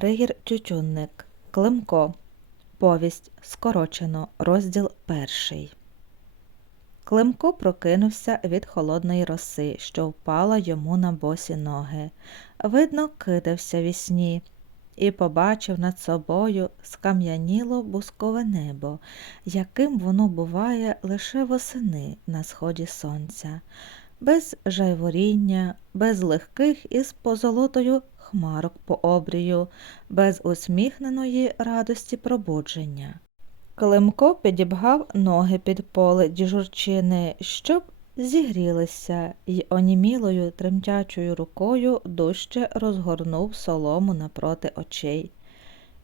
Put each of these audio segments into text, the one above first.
Григір Тютюнник. Климко. Повість. Скорочено. Розділ перший. Климко прокинувся від холодної роси, що впала йому на босі ноги. Видно, кидався вісні і побачив над собою скам'яніло бускове небо, яким воно буває лише восени на сході сонця, без жайворіння, без легких із позолотою хмарок по обрію, без усміхненої радості пробудження. Климко підібгав ноги під поле діжурчини, щоб зігрілися, й онімілою тремтячою рукою дужче розгорнув солому напроти очей.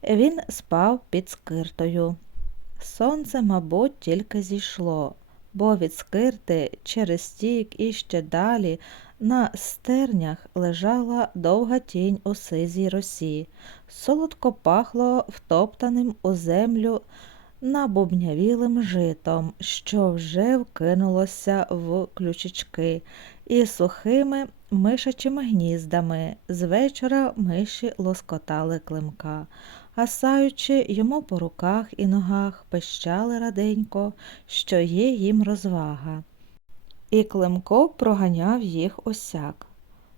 Він спав під скиртою. Сонце, мабуть, тільки зійшло, бо від скирти через стік і ще далі на стернях лежала довга тінь у сизій росі, солодко пахло втоптаним у землю набубнявілим житом, що вже вкинулося в ключички, і сухими мишачими гніздами. З вечора миші лоскотали климка, гасаючи йому по руках і ногах, пищали раденько, що є їм розвага. І Климко проганяв їх осяк,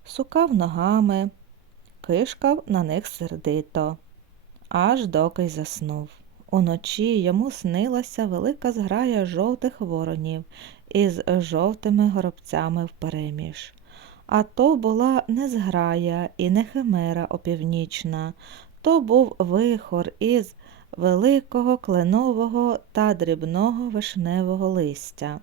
сукав ногами, кишкав на них сердито, аж доки й заснув. Уночі йому снилася велика зграя жовтих воронів із жовтими горобцями впереміж. А то була не зграя і не химера опівнічна, то був вихор із великого кленового та дрібного вишневого листя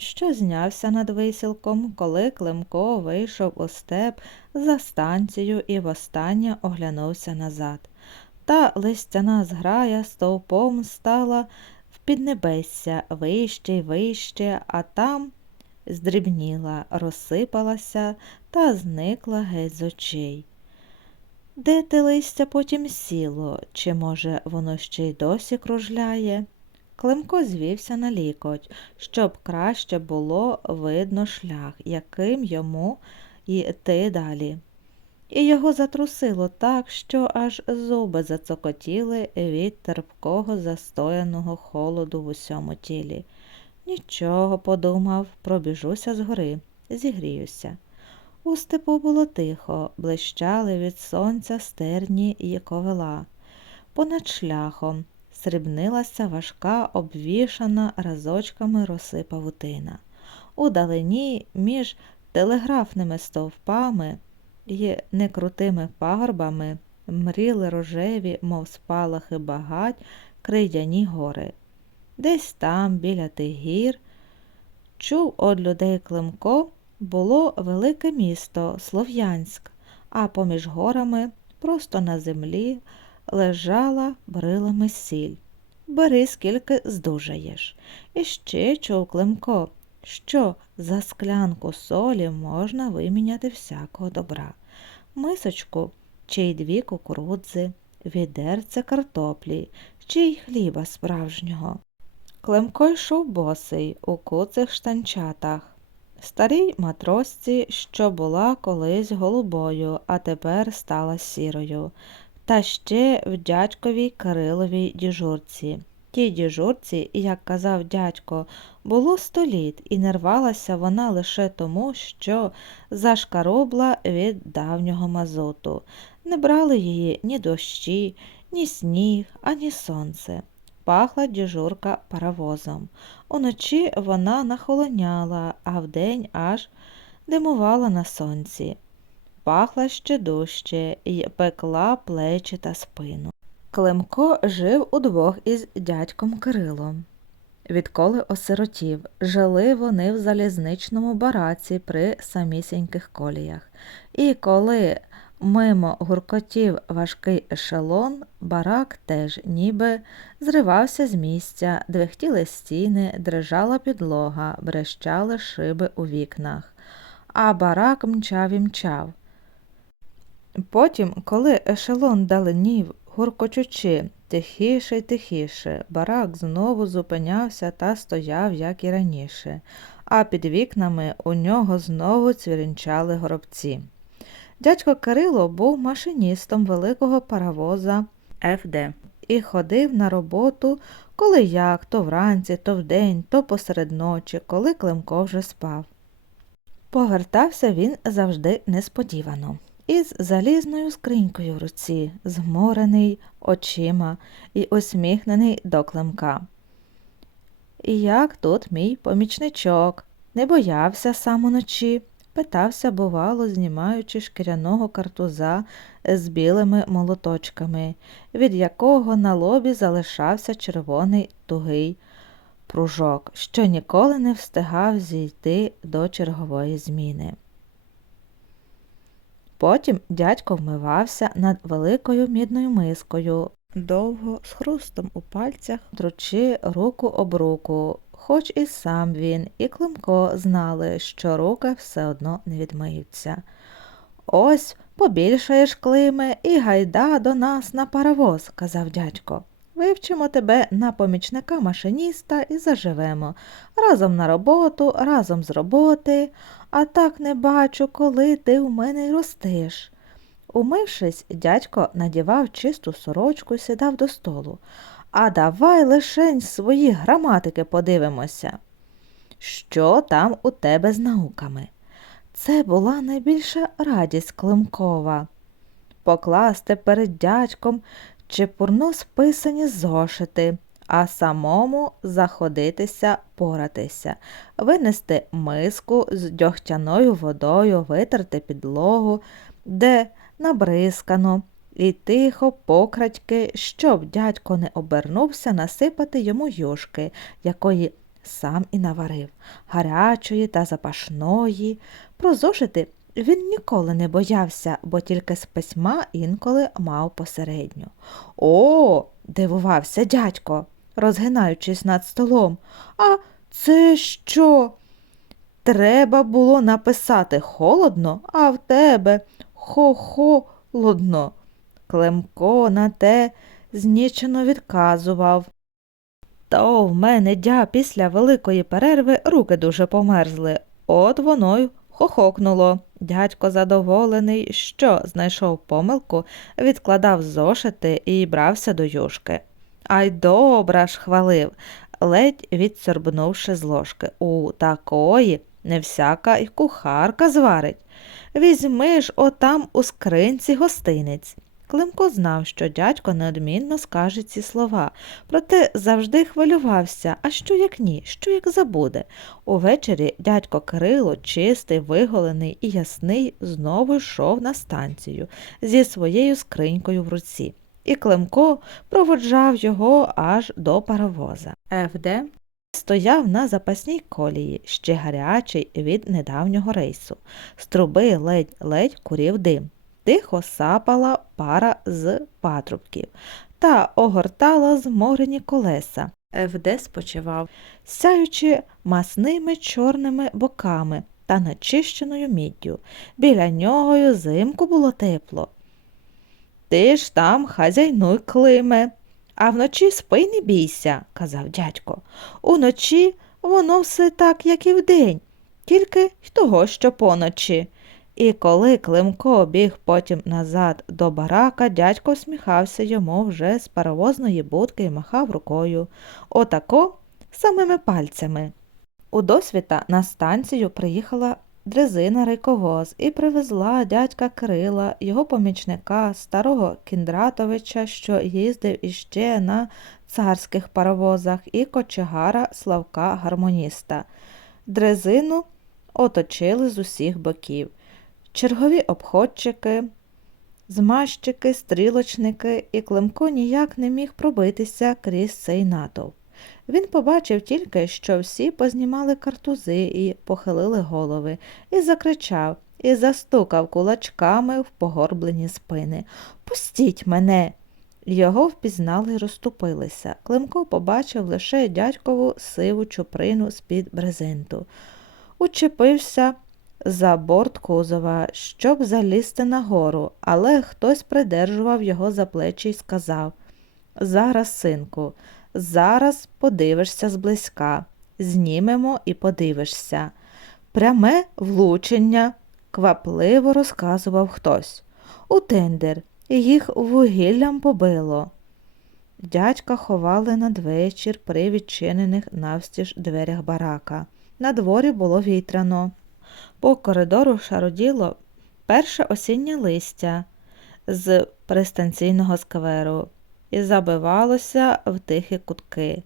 що знявся над висілком, коли Климко вийшов у степ за станцію і востаннє оглянувся назад. Та листяна зграя стовпом стала в піднебесся вище й вище, а там здрібніла, розсипалася та зникла геть з очей. Де те листя потім сіло, чи, може, воно ще й досі кружляє? Климко звівся на лікоть, щоб краще було видно шлях, яким йому йти далі. І його затрусило так, що аж зуби зацокотіли від терпкого застояного холоду в усьому тілі. Нічого, подумав, пробіжуся згори, зігріюся. У степу було тихо, блищали від сонця стерні й ковила. Понад шляхом срібнилася важка, обвішана разочками роси павутина. Удалині між телеграфними стовпами і некрутими пагорбами мріли рожеві, мов спалахи багать, крейдяні гори. Десь там, біля тих гір, чув од людей Климко, було велике місто Слов'янськ, а поміж горами, просто на землі, лежала брилами сіль. Бери, скільки здужаєш. І ще чув Климко, що за склянку солі можна виміняти всякого добра. Мисочку чи й дві кукурудзи, відерце картоплі, чи й хліба справжнього. Климко йшов босий у куцих штанчатах. Старій матросці, що була колись голубою, а тепер стала сірою та ще в дядьковій Кириловій діжурці. Тій діжурці, як казав дядько, було сто літ, і не рвалася вона лише тому, що зашкаробла від давнього мазоту. Не брали її ні дощі, ні сніг, ані сонце. Пахла діжурка паровозом. Уночі вона нахолоняла, а вдень аж димувала на сонці пахла ще дужче і пекла плечі та спину. Климко жив удвох із дядьком Кирилом. Відколи осиротів, жили вони в залізничному бараці при самісіньких коліях. І коли мимо гуркотів важкий ешелон, барак теж ніби зривався з місця, двихтіли стіни, дрижала підлога, брещали шиби у вікнах. А барак мчав і мчав. Потім, коли ешелон даленів, гуркочучи, тихіше й тихіше, барак знову зупинявся та стояв, як і раніше, а під вікнами у нього знову цвірінчали горобці. Дядько Кирило був машиністом великого паровоза ФД і ходив на роботу коли як, то вранці, то вдень, то посеред ночі, коли Климко вже спав. Повертався він завжди несподівано, із залізною скринькою в руці, зморений очима і усміхнений до Климка. І як тут мій помічничок, не боявся сам уночі, питався, бувало, знімаючи шкіряного картуза з білими молоточками, від якого на лобі залишався червоний тугий пружок, що ніколи не встигав зійти до чергової зміни. Потім дядько вмивався над великою мідною мискою, довго з хрустом у пальцях тручи руку об руку, хоч і сам він, і Климко знали, що руки все одно не відмиються. Ось побільшаєш климе і гайда до нас на паровоз, казав дядько. Вивчимо тебе на помічника машиніста і заживемо. Разом на роботу, разом з роботи, а так не бачу, коли ти у мене й ростиш. Умившись, дядько надівав чисту сорочку і сідав до столу. А давай лишень свої граматики подивимося. Що там у тебе з науками? Це була найбільша радість Климкова. Покласти перед дядьком чепурно списані зошити, а самому заходитися поратися, винести миску з дьогтяною водою, витерти підлогу, де набризкано, і тихо, покрадьки, щоб дядько не обернувся, насипати йому юшки, якої сам і наварив, гарячої та запашної. Про зошити він ніколи не боявся, бо тільки з письма інколи мав посередню. О, дивувався дядько, розгинаючись над столом. А це що? Треба було написати холодно, а в тебе хо-холодно. Клемко на те знічено відказував. То в мене дя після великої перерви руки дуже померзли. От воно й хохокнуло. Дядько задоволений, що знайшов помилку, відкладав зошити і брався до юшки. Ай добра ж хвалив, ледь відсорбнувши з ложки. У такої не всяка й кухарка зварить. Візьми ж отам у скринці гостинець. Климко знав, що дядько неодмінно скаже ці слова, проте завжди хвилювався, а що як ні, що як забуде. Увечері дядько Кирило, чистий, виголений і ясний, знову йшов на станцію зі своєю скринькою в руці, і Климко проводжав його аж до паровоза. ФД стояв на запасній колії, ще гарячий від недавнього рейсу. З труби ледь-ледь курів дим тихо сапала пара з патрубків та огортала зморені колеса. ФД спочивав, сяючи масними чорними боками та начищеною міддю. Біля нього зимку було тепло. Ти ж там хазяйнуй климе, а вночі спи не бійся, казав дядько. Уночі воно все так, як і вдень, тільки й того, що поночі. І коли Климко біг потім назад до барака, дядько всміхався йому вже з паровозної будки і махав рукою. Отако самими пальцями. У досвіта на станцію приїхала дрезина рейковоз і привезла дядька Кирила, його помічника, старого Кіндратовича, що їздив іще на царських паровозах, і кочегара Славка гармоніста. Дрезину оточили з усіх боків чергові обходчики, змащики, стрілочники, і Климко ніяк не міг пробитися крізь цей натовп. Він побачив тільки, що всі познімали картузи і похилили голови, і закричав, і застукав кулачками в погорблені спини. Пустіть мене! Його впізнали й розступилися. Климко побачив лише дядькову сиву чуприну з-під брезенту. Учепився за борт кузова, щоб залізти нагору, але хтось придержував його за плечі і сказав Зараз, синку, зараз подивишся зблизька, знімемо і подивишся. Пряме влучення, квапливо розказував хтось. У тендер їх вугіллям побило. Дядька ховали надвечір при відчинених навстіж дверях барака. На дворі було вітряно. По коридору шароділо перше осіннє листя з пристанційного скверу і забивалося в тихі кутки.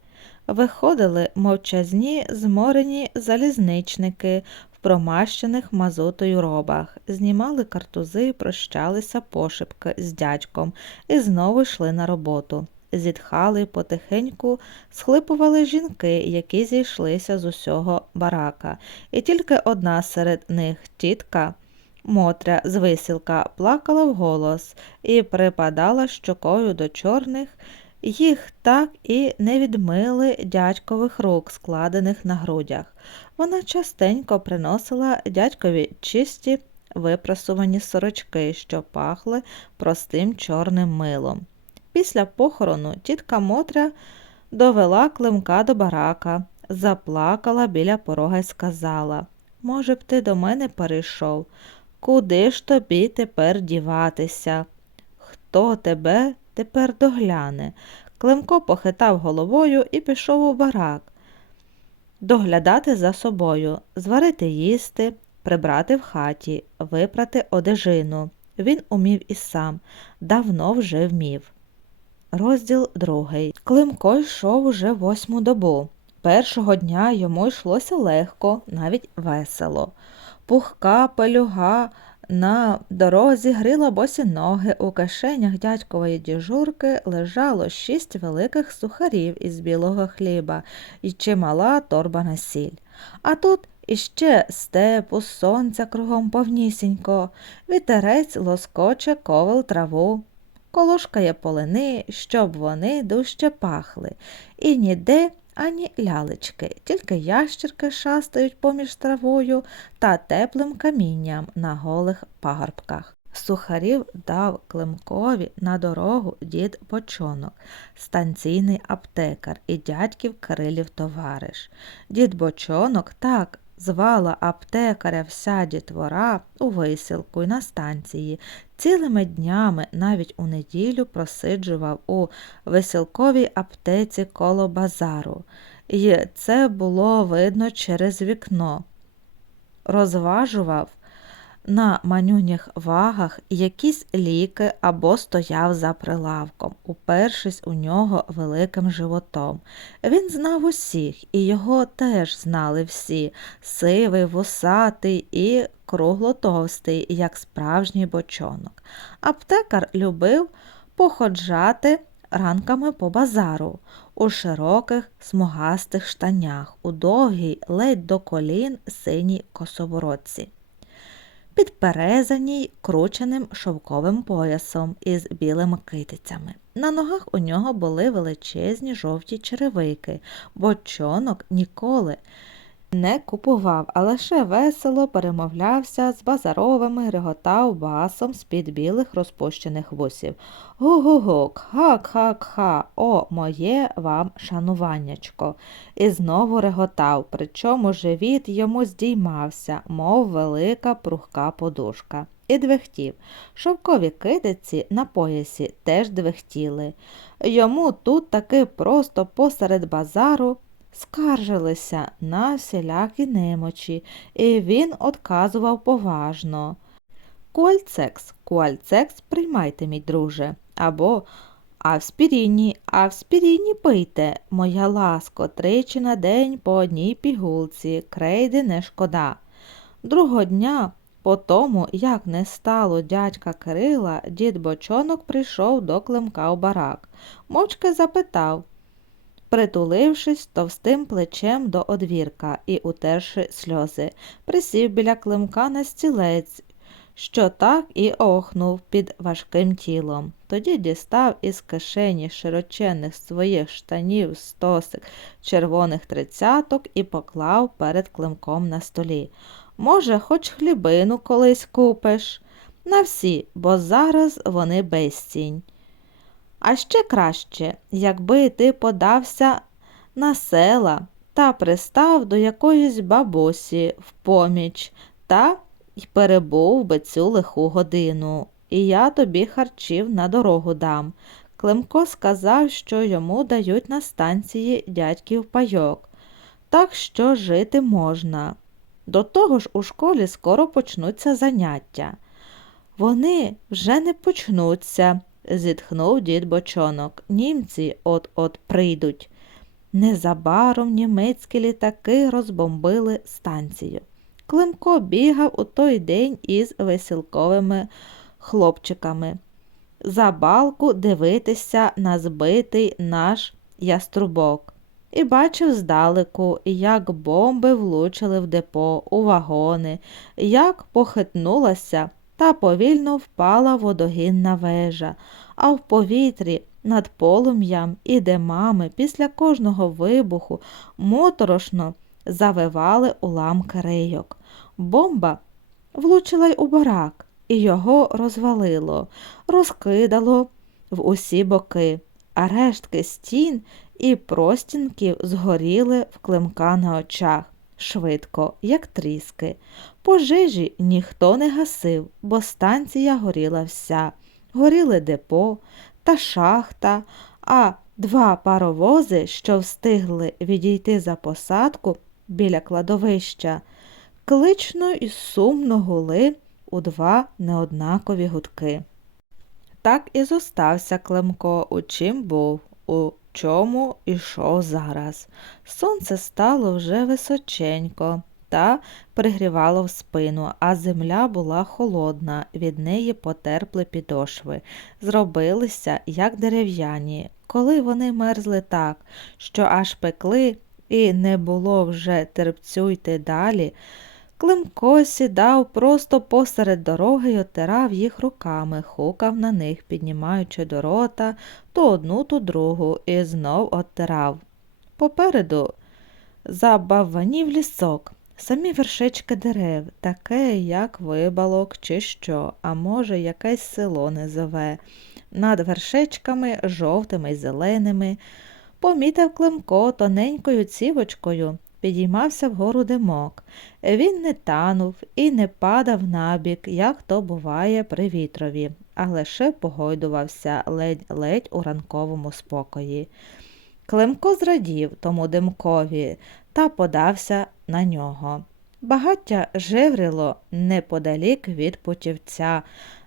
Виходили мовчазні зморені залізничники в промащених мазутою робах, знімали картузи, прощалися пошепки з дядьком і знову йшли на роботу. Зітхали потихеньку, схлипували жінки, які зійшлися з усього барака, і тільки одна серед них тітка. Мотря з висілка плакала вголос і припадала щокою до чорних, їх так і не відмили дядькових рук, складених на грудях. Вона частенько приносила дядькові чисті випрасувані сорочки, що пахли простим чорним милом. Після похорону тітка Мотря довела Климка до барака, заплакала біля порога й сказала Може б, ти до мене перейшов? Куди ж тобі тепер діватися? Хто тебе тепер догляне? Климко похитав головою і пішов у барак. Доглядати за собою, зварити їсти, прибрати в хаті, випрати одежину. Він умів і сам, давно вже вмів. Розділ другий. Климко йшов уже восьму добу. Першого дня йому йшлося легко, навіть весело. Пухка пелюга на дорозі грила босі ноги, у кишенях дядькової діжурки лежало шість великих сухарів із білого хліба і чимала торба на сіль. А тут іще степу, сонця кругом повнісінько, вітерець лоскоче ковел траву. Колошкає полини, щоб вони дужче пахли, і ніде ані лялечки, тільки ящірки шастають поміж травою та теплим камінням на голих пагорбках. Сухарів дав Климкові на дорогу дід Бочонок, станційний аптекар і дядьків Кирилів товариш. Дід Бочонок так звала аптекаря вся дітвора у висілку й на станції. Цілими днями, навіть у неділю, просиджував у висілковій аптеці коло базару, і це було видно через вікно. Розважував на манюніх вагах якісь ліки або стояв за прилавком, упершись у нього великим животом. Він знав усіх, і його теж знали всі сивий, вусатий і круглотовстий, як справжній бочонок. Аптекар любив походжати ранками по базару. У широких смугастих штанях, у довгій, ледь до колін синій косоворотці підперезаній крученим шовковим поясом із білими китицями. На ногах у нього були величезні жовті черевики, бо чонок ніколи не купував, а лише весело перемовлявся з базаровими, реготав басом з-під білих розпущених вусів. Гу-гу-гук, хак-хак-ха, о, моє вам шануваннячко. І знову реготав, причому живіт йому здіймався, мов велика прухка подушка. І двехтів. Шовкові кидиці на поясі теж двехтіли. Йому тут таки просто посеред базару скаржилися на всілякі немочі, і він отказував поважно. Куальцекс, куальцекс приймайте, мій друже, або Авспіріні, авспіріні пийте, моя ласко, тричі на день по одній пігулці, крейди не шкода. Другого дня, по тому, як не стало дядька Кирила, дід бочонок прийшов до Климка у барак. Мовчки запитав притулившись товстим плечем до одвірка і утерши сльози, присів біля климка на стілець, що так і охнув під важким тілом. Тоді дістав із кишені широченних своїх штанів стосик червоних тридцяток і поклав перед климком на столі. Може, хоч хлібину колись купиш? На всі, бо зараз вони безцінь. А ще краще, якби ти подався на села та пристав до якоїсь бабусі в поміч та й перебув би цю лиху годину, і я тобі харчів на дорогу дам. Климко сказав, що йому дають на станції дядьків пайок, так що жити можна. До того ж у школі скоро почнуться заняття. Вони вже не почнуться, зітхнув дід бочонок. Німці от-от прийдуть. Незабаром німецькі літаки розбомбили станцію. Климко бігав у той день із веселковими хлопчиками. За балку дивитися на збитий наш яструбок. І бачив здалеку, як бомби влучили в депо, у вагони, як похитнулася та повільно впала водогінна вежа, а в повітрі над полум'ям і димами після кожного вибуху моторошно завивали уламки рейок. Бомба влучила й у барак, і його розвалило, розкидало в усі боки, а рештки стін і простінків згоріли в климка на очах. Швидко, як тріски. Пожежі ніхто не гасив, бо станція горіла вся. Горіли депо та шахта, а два паровози, що встигли відійти за посадку біля кладовища, клично і сумно гули у два неоднакові гудки. Так і зостався Климко, у чим був, у чому ішов зараз. Сонце стало вже височенько та пригрівало в спину, а земля була холодна, від неї потерпли підошви, зробилися, як дерев'яні. Коли вони мерзли так, що аж пекли, і не було вже терпцю йти далі, Климко сідав просто посеред дороги й отирав їх руками, хукав на них, піднімаючи до рота то одну, то другу, і знов оттирав. Попереду забавванів лісок, самі вершечки дерев, таке, як вибалок, чи що, а може, якесь село низове. Над вершечками жовтими й зеленими. Помітив Климко тоненькою цівочкою підіймався вгору димок. Він не танув і не падав набік, як то буває при вітрові, а лише погойдувався ледь-ледь у ранковому спокої. Климко зрадів тому димкові та подався на нього. Багаття живрило неподалік від путівця,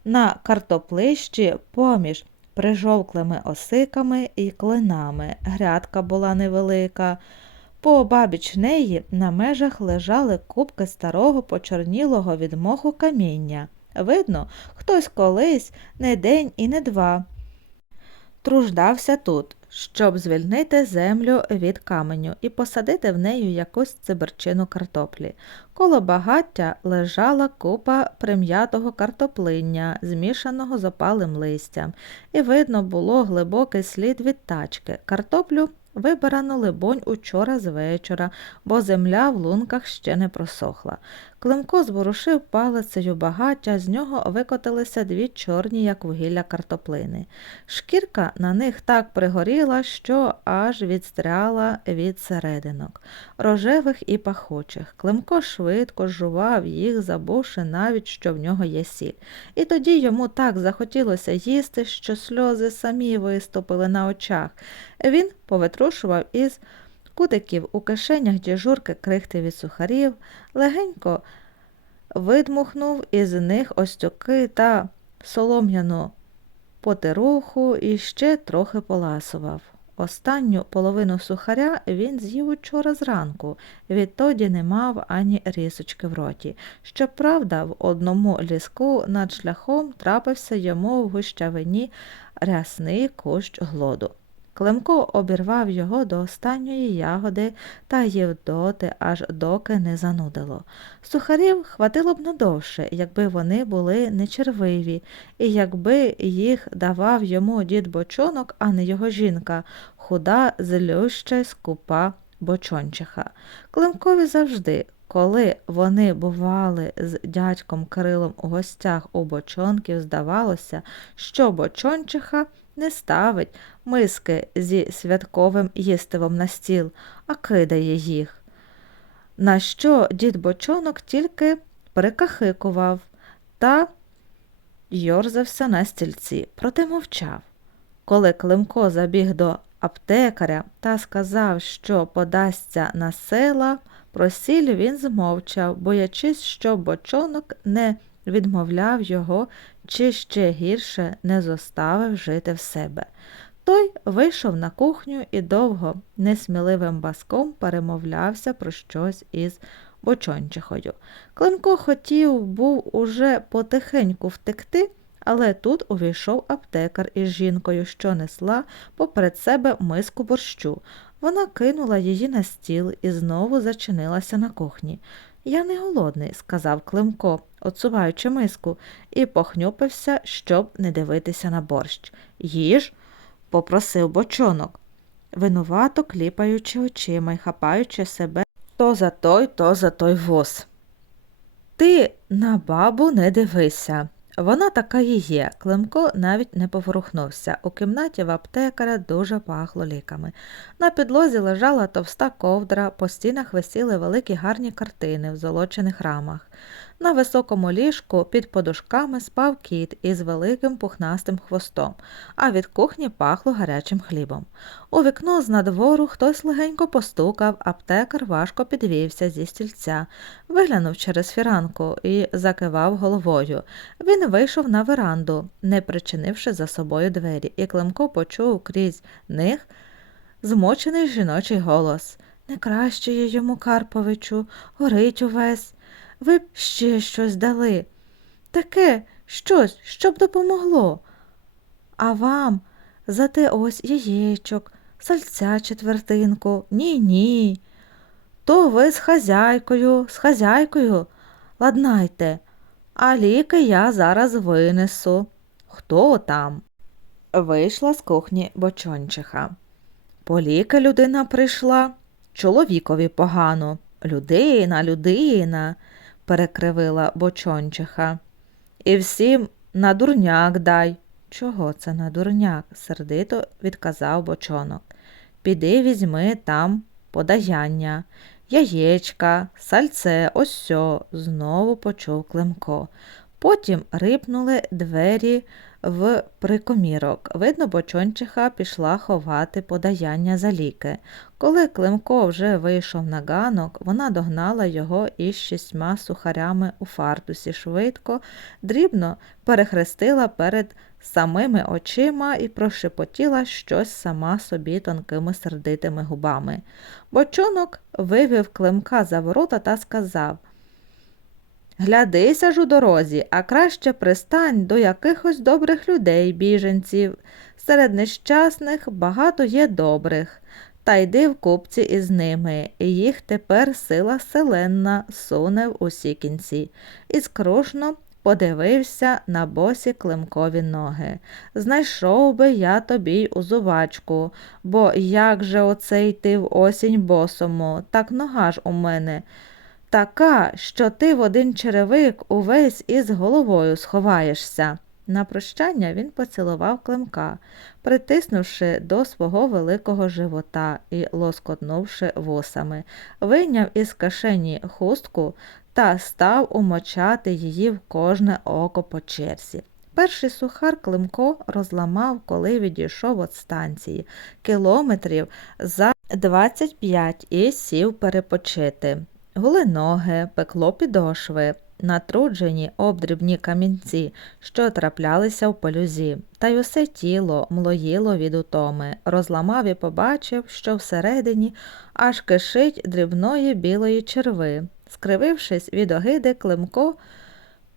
на картоплищі поміж прижовклими осиками і клинами. Грядка була невелика. По обабіч неї на межах лежали кубки старого почорнілого від моху каміння. Видно, хтось колись не день і не два. Труждався тут, щоб звільнити землю від каменю і посадити в неї якусь циберчину картоплі. Коло багаття лежала купа прим'ятого картоплиння, змішаного з опалим листям, і видно було глибокий слід від тачки. Картоплю Вибирано, либонь, учора з вечора, бо земля в лунках ще не просохла. Климко зворушив палицею багаття, з нього викотилися дві чорні, як вугілля картоплини. Шкірка на них так пригоріла, що аж відстряла від серединок, рожевих і пахочих. Климко швидко жував їх, забувши навіть, що в нього є сіль. І тоді йому так захотілося їсти, що сльози самі виступили на очах. Він повитрушував із кутиків у кишенях діжурки крихти від сухарів, легенько видмухнув із них остюки та солом'яну потируху і ще трохи поласував. Останню половину сухаря він з'їв учора зранку, відтоді не мав ані рісочки в роті. Щоправда, в одному ліску над шляхом трапився йому в гущавині рясний кущ глоду. Климко обірвав його до останньої ягоди та їв доти, аж доки не занудило. Сухарів хватило б надовше, якби вони були не червиві, і якби їх давав йому дід бочонок, а не його жінка, худа, злюща скупа бочончиха. Климкові завжди. Коли вони бували з дядьком Кирилом у гостях у бочонків, здавалося, що бочончиха не ставить миски зі святковим їстивом на стіл, а кидає їх. На що дід бочонок тільки прикахикував та йорзався на стільці, проте мовчав. Коли Климко забіг до аптекаря та сказав, що подасться на села, про сіль він змовчав, боячись, що бочонок не відмовляв його чи ще гірше не зоставив жити в себе. Той вийшов на кухню і довго несміливим баском перемовлявся про щось із бочончихою. Климко хотів був уже потихеньку втекти, але тут увійшов аптекар із жінкою, що несла поперед себе миску борщу. Вона кинула її на стіл і знову зачинилася на кухні. Я не голодний, сказав Климко, отсуваючи миску, і похнюпився, щоб не дивитися на борщ. Їж, попросив бочонок, винувато кліпаючи очима й хапаючи себе то за той, то за той воз. Ти на бабу не дивися. Вона така і є. Климко навіть не поворухнувся. У кімнаті в аптекаря дуже пахло ліками. На підлозі лежала товста ковдра, по стінах висіли великі гарні картини в золочених рамах. На високому ліжку під подушками спав кіт із великим пухнастим хвостом, а від кухні пахло гарячим хлібом. У вікно з надвору хтось легенько постукав, аптекар важко підвівся зі стільця, виглянув через фіранку і закивав головою. Він вийшов на веранду, не причинивши за собою двері, і Климко почув крізь них змочений жіночий голос. Не краще є йому Карповичу, горить увесь. Ви б ще щось дали. Таке щось, щоб допомогло. А вам за те ось яєчок, сальця четвертинку. Ні, ні. То ви з хазяйкою, з хазяйкою ладнайте, а ліки я зараз винесу. Хто там? Вийшла з кухні бочончиха. По ліки людина прийшла, чоловікові погано. Людина, людина, перекривила бочончиха. І всім на дурняк дай. Чого це на дурняк? сердито відказав бочонок. Піди візьми там подаяння, яєчка, сальце, ось сьо, знову почув Климко. Потім рипнули двері в прикомірок. Видно, бочончиха пішла ховати подаяння за ліки. Коли Климко вже вийшов на ганок, вона догнала його із шістьма сухарями у фартусі швидко, дрібно перехрестила перед самими очима і прошепотіла щось сама собі тонкими сердитими губами. Бочонок вивів Климка за ворота та сказав Глядися ж у дорозі, а краще пристань до якихось добрих людей, біженців. Серед нещасних багато є добрих. Та йди в купці із ними, і їх тепер сила селенна суне в усі кінці. І скрушно подивився на босі климкові ноги. Знайшов би я тобі й узувачку, бо як же оце йти в осінь босому, так нога ж у мене. Така, що ти в один черевик увесь із головою сховаєшся. На прощання він поцілував Климка, притиснувши до свого великого живота і лоскотнувши вусами, вийняв із кишені хустку та став умочати її в кожне око по черзі. Перший сухар Климко розламав, коли відійшов від станції, кілометрів за 25 і сів перепочити. Гули ноги, пекло підошви, натруджені обдрібні камінці, що траплялися в полюзі, та й усе тіло млоїло від утоми, розламав і побачив, що всередині аж кишить дрібної білої черви. Скривившись від огиди, Климко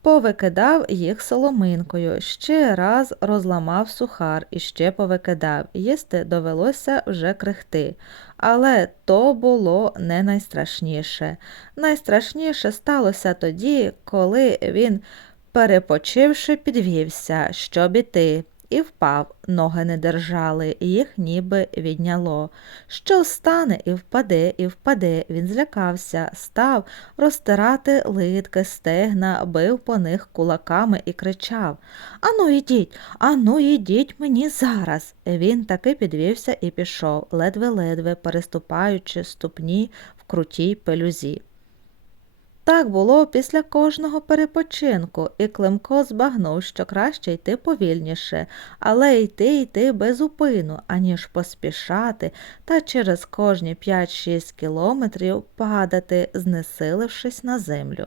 Повикидав їх соломинкою, ще раз розламав сухар і ще повикидав. Їсти довелося вже крихти. Але то було не найстрашніше. Найстрашніше сталося тоді, коли він, перепочивши, підвівся, щоб іти і впав, ноги не держали, їх ніби відняло. Що стане і впаде, і впаде, він злякався, став розтирати литки, стегна, бив по них кулаками і кричав Ану, йдіть, ану, йдіть мені зараз. Він таки підвівся і пішов, ледве-ледве переступаючи ступні в крутій пелюзі. Так було після кожного перепочинку, і Климко збагнув, що краще йти повільніше, але йти йти без упину, аніж поспішати та через кожні 5-6 кілометрів падати, знесилившись на землю.